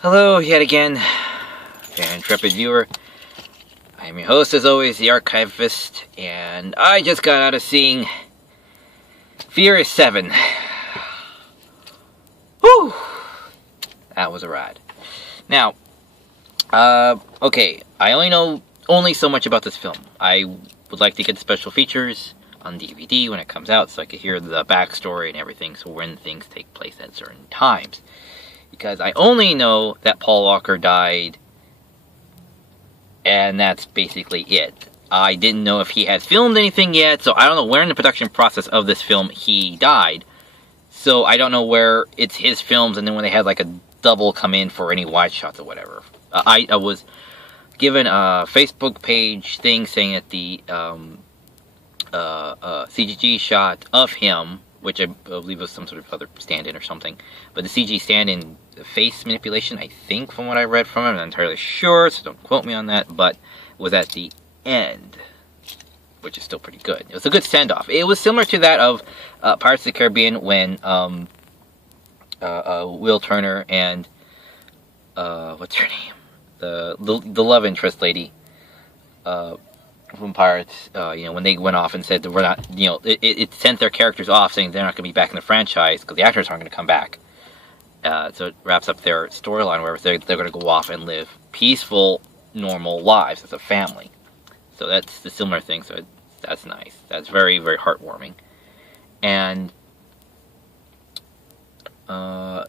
Hello yet again, fan intrepid viewer. I'm your host as always, the Archivist, and I just got out of seeing Furious 7. Whew! That was a ride. Now, okay, I only know so much about this film. I would like to get the special features on DVD when it comes out so I could hear the backstory and everything, so when things take place at certain times. Because I only know that Paul Walker died, and that's basically it. I didn't know if he has filmed anything yet, so I don't know where in the production process of this film he died. So I don't know where it's his films, and then when they had like a double come in for any wide shots or whatever. I was given a Facebook page thing saying that the CGG shot of him, which I believe was some sort of other stand-in or something, but the CG stand-in face manipulation, I think, from what I read from him, I'm not entirely sure, so don't quote me on that, but was at the end, which is still pretty good. It was a good send-off. It was similar to that of Pirates of the Caribbean when Will Turner and what's her name? The love interest lady from Pirates, when they went off and said that we're not, it sent their characters off saying they're not going to be back in the franchise because the actors aren't going to come back. So it wraps up their storyline where they're going to go off and live peaceful, normal lives as a family. So that's the similar thing. So that's nice. That's very, very heartwarming. And so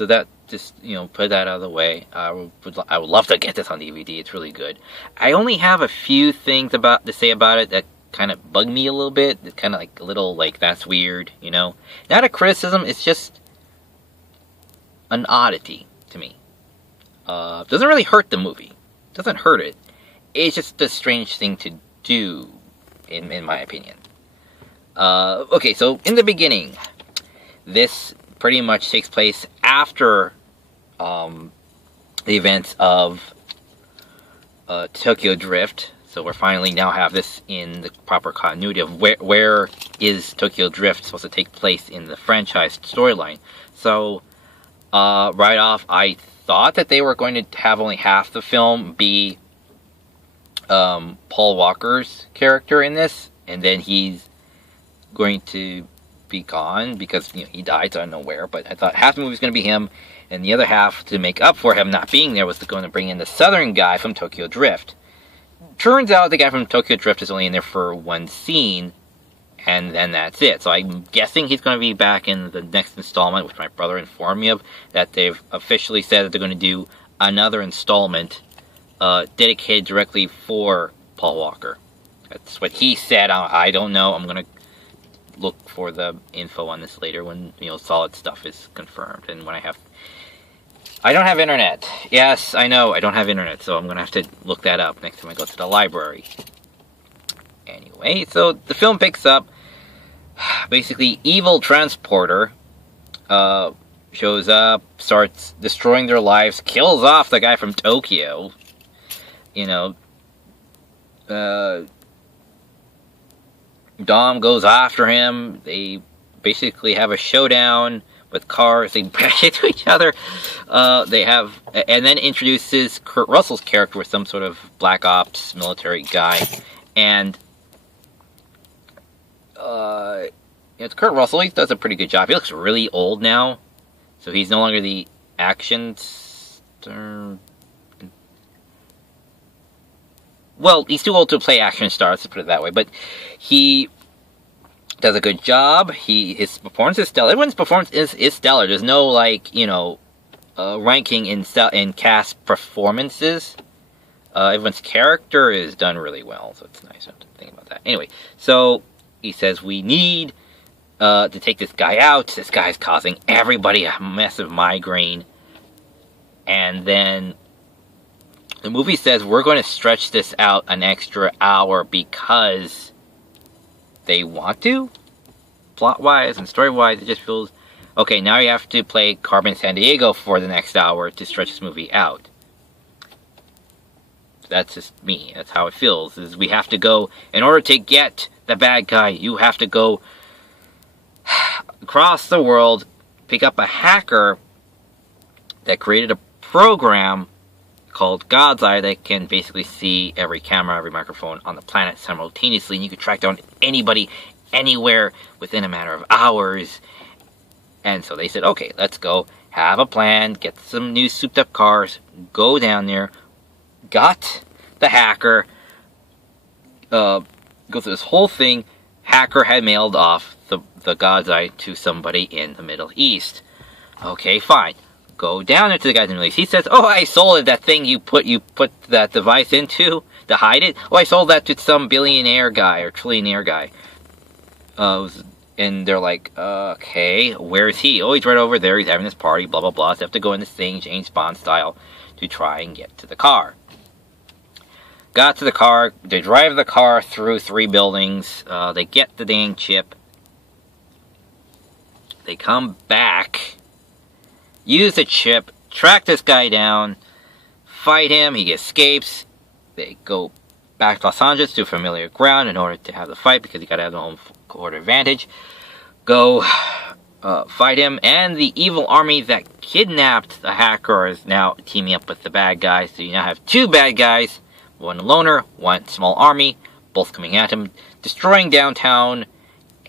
that just, put that out of the way. I would love to get this on DVD. It's really good. I only have a few things to say about it that kind of bug me a little bit. It's kind of like a little like, that's weird, Not a criticism, it's just an oddity to me. Doesn't really hurt the movie. Doesn't hurt it. It's just a strange thing to do, in my opinion. Okay, so in the beginning, this pretty much takes place after the events of Tokyo Drift. So we're finally now have this in the proper continuity of where is Tokyo Drift supposed to take place in the franchise storyline. So right off, I thought that they were going to have only half the film be Paul Walker's character in this, and then he's going to be gone because he died, so I don't know where, but I thought half the movie was going to be him, and the other half, to make up for him not being there, was going to bring in the southern guy from Tokyo Drift. Turns out the guy from Tokyo Drift is only in there for one scene, and then that's it. So I'm guessing he's going to be back in the next installment, which my brother informed me of, that they've officially said that they're going to do another installment dedicated directly for Paul Walker. That's what he said. I don't know. I'm going to look for the info on this later when solid stuff is confirmed, and when I don't have internet. Yes, I know I don't have internet, so I'm gonna have to look that up next time I go to the library. Anyway, so the film picks up. Basically, evil transporter shows up, starts destroying their lives, kills off the guy from Tokyo. Dom goes after him. They basically have a showdown with cars. They crash into each other. And then introduces Kurt Russell's character with some sort of Black Ops military guy. And it's Kurt Russell. He does a pretty good job. He looks really old now, so he's no longer the action star. Well, he's too old to play action stars, to put it that way, but he does a good job. His performance is stellar. Everyone's performance is stellar. There's no, ranking in cast performances. Everyone's character is done really well, so it's nice to think about that. Anyway, so he says we need to take this guy out. This guy's causing everybody a massive migraine. And then the movie says we're going to stretch this out an extra hour because they want to. Plot-wise and story-wise, it just feels... Okay, now you have to play Carmen Sandiego for the next hour to stretch this movie out. That's just me. That's how it feels. Is we have to go... In order to get the bad guy, you have to go across the world, pick up a hacker that created a program called God's Eye that can basically see every camera, every microphone on the planet simultaneously, and you can track down anybody, anywhere, within a matter of hours. And so they said, okay, let's go, have a plan, get some new souped up cars, go down there, got the hacker, go through this whole thing. Hacker had mailed off the God's Eye to somebody in the Middle East. Okay, fine. Go down there to the guy in the Middle East. He says, oh, I sold it, that thing you put that device into to hide it. Oh, I sold that to some billionaire guy or trillionaire guy. And they're like, okay, where is he? Oh, he's right over there. He's having this party, blah, blah, blah. So they have to go in this thing, James Bond style, to try and get to the car. Got to the car. They drive the car through 3 buildings. They get the dang chip. They come back, use the chip, track this guy down, fight him. He escapes. They go back to Los Angeles to familiar ground in order to have the fight, because you gotta have the home court advantage. Go fight him, and the evil army that kidnapped the hacker is now teaming up with the bad guys. So you now have 2 bad guys, 1 loner, 1 small army, both coming at him, destroying downtown.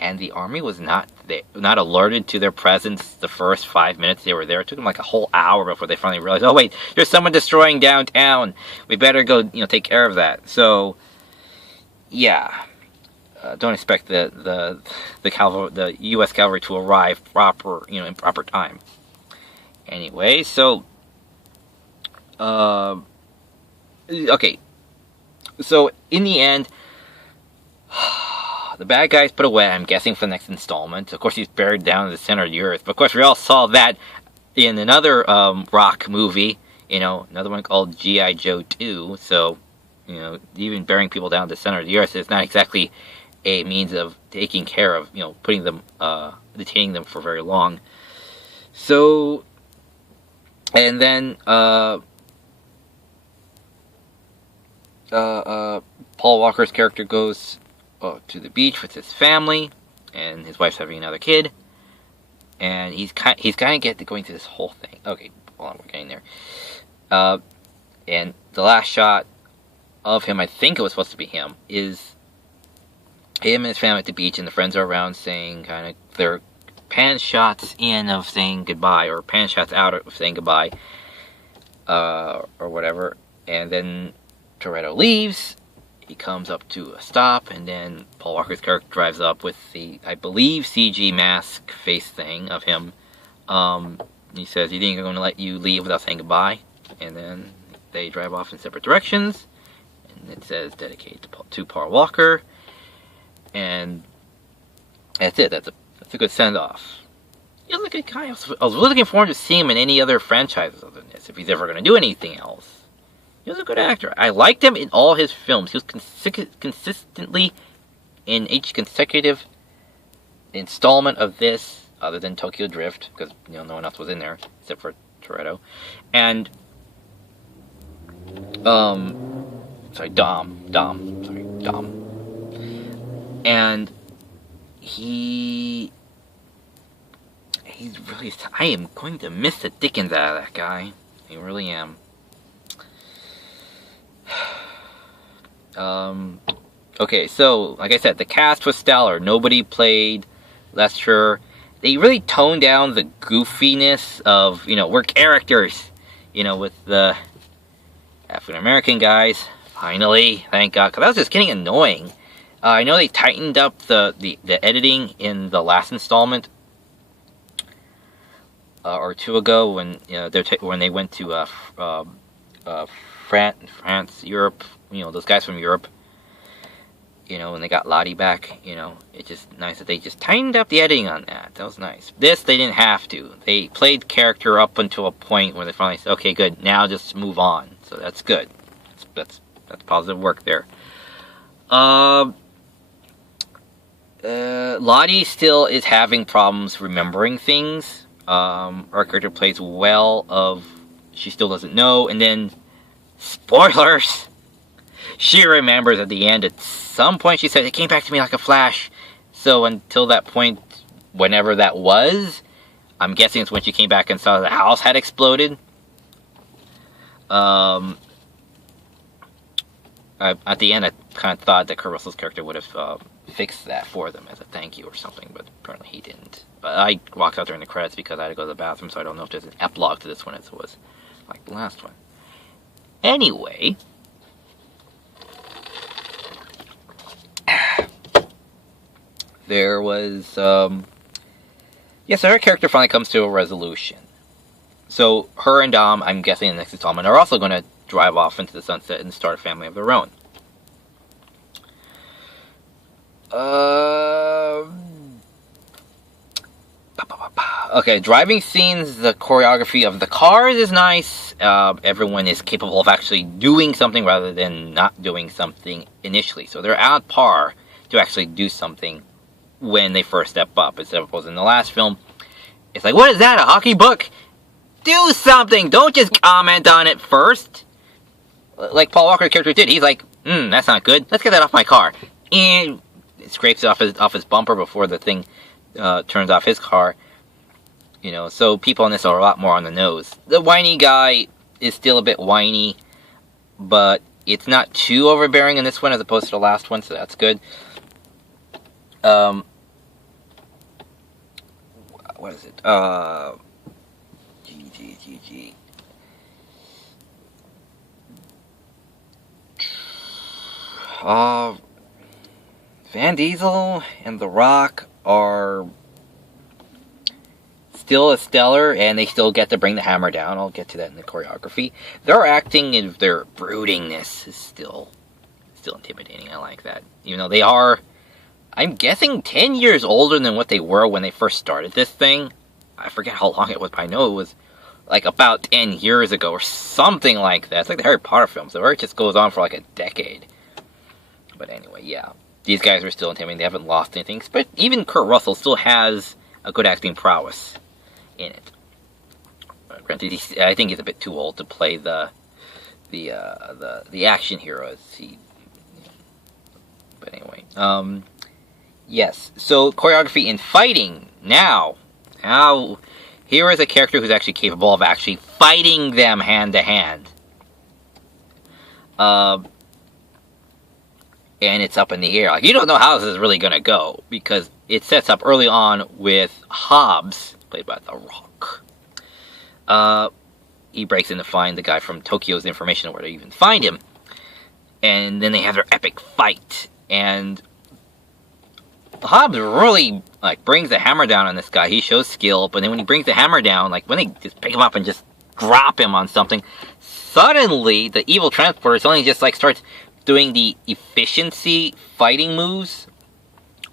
And the army was not alerted to their presence the first 5 minutes they were there. It took them like a whole hour before they finally realized, oh wait, there's someone destroying downtown. We better go, take care of that. So, yeah, don't expect the U.S. cavalry to arrive in proper time. Anyway, so, okay, so in the end, the bad guy's put away, I'm guessing, for the next installment. Of course, he's buried down in the center of the earth. But of course, we all saw that in another rock movie, another one called G.I. Joe 2. So, even burying people down in the center of the earth is not exactly a means of taking care of, putting them, detaining them for very long. So, and then, Paul Walker's character goes to the beach with his family, and his wife's having another kid, and he's kind of going through this whole thing. Okay, hold on, we're getting there. And the last shot of him, I think it was supposed to be him, is him and his family at the beach, and the friends are around saying kind of their pan shots in of saying goodbye, or pan shots out of saying goodbye, or whatever. And then Toretto leaves. He comes up to a stop, and then Paul Walker's character drives up with the, I believe, CG mask face thing of him. He says, "You think I'm going to let you leave without saying goodbye?" And then they drive off in separate directions. And it says, dedicated to Paul Walker. And that's it. That's a good send-off. He's a good guy. I was really looking forward to seeing him in any other franchises other than this, if he's ever going to do anything else. He was a good actor. I liked him in all his films. He was consistently in each consecutive installment of this, other than Tokyo Drift, because no one else was in there except for Toretto. And Dom. And he's really, I am going to miss the dickens out of that guy. I really am. Okay, so, like I said, the cast was stellar. Nobody played Lester. They really toned down the goofiness of, we're characters, with the African-American guys. Finally, thank God, because that was just getting annoying. I know they tightened up the editing in the last installment, or 2 ago, when when they went to France, Europe, those guys from Europe, when they got Lottie back, it's just nice that they just tightened up the editing on that. That was nice. This, they didn't have to. They played character up until a point where they finally said, okay, good, now just move on. So that's good. That's positive work there. Lottie still is having problems remembering things. Our character plays well of, she still doesn't know, and then, spoilers! She remembers at the end. At some point, she said, it came back to me like a flash. So until that point, whenever that was, I'm guessing it's when she came back and saw the house had exploded. At the end, I kind of thought that Kurt Russell's character would have fixed that for them as a thank you or something, but apparently he didn't. But I walked out during the credits because I had to go to the bathroom, so I don't know if there's an epilogue to this one as it was like the last one. Anyway, there was, yes, her character finally comes to a resolution. So her and Dom, I'm guessing in the next installment, are also going to drive off into the sunset and start a family of their own. Okay, driving scenes, the choreography of the cars is nice. Everyone is capable of actually doing something rather than not doing something initially. So they're on par to actually do something when they first step up. As opposed in the last film, it's like, what is that, a hockey book? Do something! Don't just comment on it first! Like Paul Walker's character did. He's like, that's not good. Let's get that off my car. And it scrapes it off his bumper before the thing turns off his car. You know, so people in this are a lot more on the nose. The whiny guy is still a bit whiny, but it's not too overbearing in this one as opposed to the last one, so that's good. What is it? G. Van Diesel and The Rock are still a stellar, and they still get to bring the hammer down. I'll get to that in the choreography. Their acting and their broodingness is still intimidating. I like that. Even though they are, I'm guessing, 10 years older than what they were when they first started this thing. I forget how long it was, but I know it was like about 10 years ago or something like that. It's like the Harry Potter films, where it just goes on for like a decade. But anyway, yeah. These guys are still intimidating. They haven't lost anything. But even Kurt Russell still has a good acting prowess in it. Granted, I think he's a bit too old to play the action hero. But anyway, yes. So choreography in fighting now. Here is a character who's actually capable of actually fighting them hand to hand. And it's up in the air. Like, you don't know how this is really going to go, because it sets up early on with Hobbs, played by The Rock. He breaks in to find the guy from Tokyo's information on where to even find him. And then they have their epic fight. And Hobbs really, like, brings the hammer down on this guy. He shows skill, but then when he brings the hammer down, like, when they just pick him up and just drop him on something, suddenly the evil transporter suddenly just, like, starts doing the efficiency fighting moves,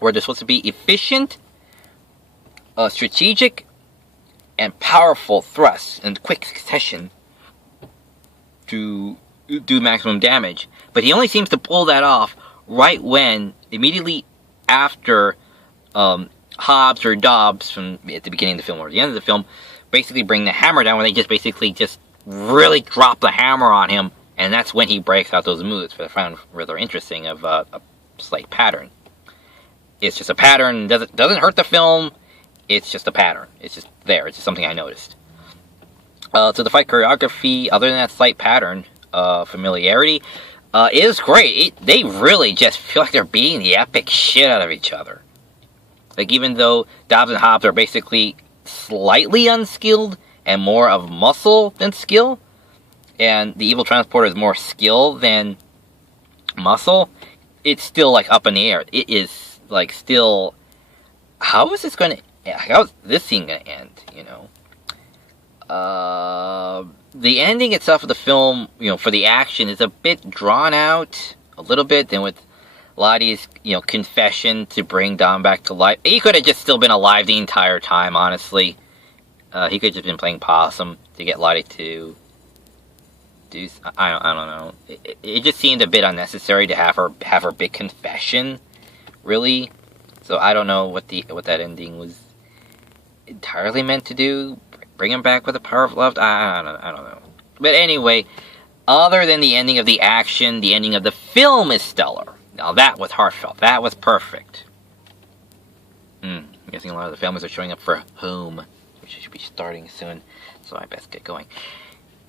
where they're supposed to be efficient, strategic, and powerful thrusts in quick succession to do maximum damage. But he only seems to pull that off right when, immediately after Hobbs or Dobbs, from at the beginning of the film or the end of the film, basically bring the hammer down, where they just basically just really drop the hammer on him. And that's when he breaks out those moves, which I found rather interesting, of a slight pattern. It's just a pattern, doesn't hurt the film, it's just a pattern. It's just there, it's just something I noticed. So the fight choreography, other than that slight pattern, familiarity, is great. They really just feel like they're beating the epic shit out of each other. Like, even though Dobbs and Hobbs are basically slightly unskilled and more of muscle than skill, and the evil transporter is more skill than muscle, it's still, like, up in the air. It is, like, still, how is this going to, how is this scene going to end, you know? The ending itself of the film, you know, for the action, is a bit drawn out, a little bit, than with Lottie's, you know, confession to bring Dom back to life. He could have just still been alive the entire time, honestly. He could have just been playing possum to get Lottie to do, I don't know. It just seemed a bit unnecessary to have her big confession, really. So I don't know what that ending was entirely meant to do. Bring him back with the power of love. I don't know. But anyway, other than the ending of the action, the ending of the film is stellar. Now that was heartfelt. That was perfect. I'm guessing a lot of the families are showing up for Home, which should be starting soon, so I best get going.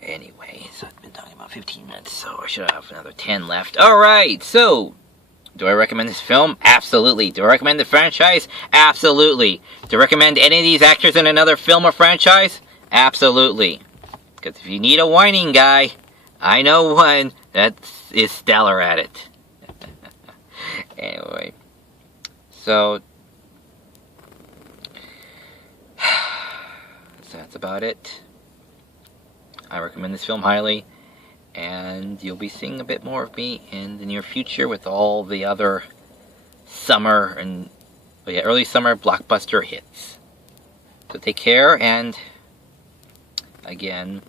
Anyway, so I've been talking about 15 minutes, so I should have another 10 left. Alright, so, do I recommend this film? Absolutely. Do I recommend the franchise? Absolutely. Do I recommend any of these actors in another film or franchise? Absolutely. Because if you need a whining guy, I know one that is stellar at it. Anyway, so that's about it. I recommend this film highly, and you'll be seeing a bit more of me in the near future with all the other summer and early summer blockbuster hits. So take care, and again,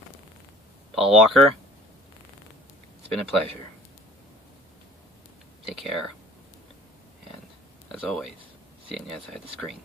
Paul Walker, it's been a pleasure. Take care, and as always, see you on the other side of the screen.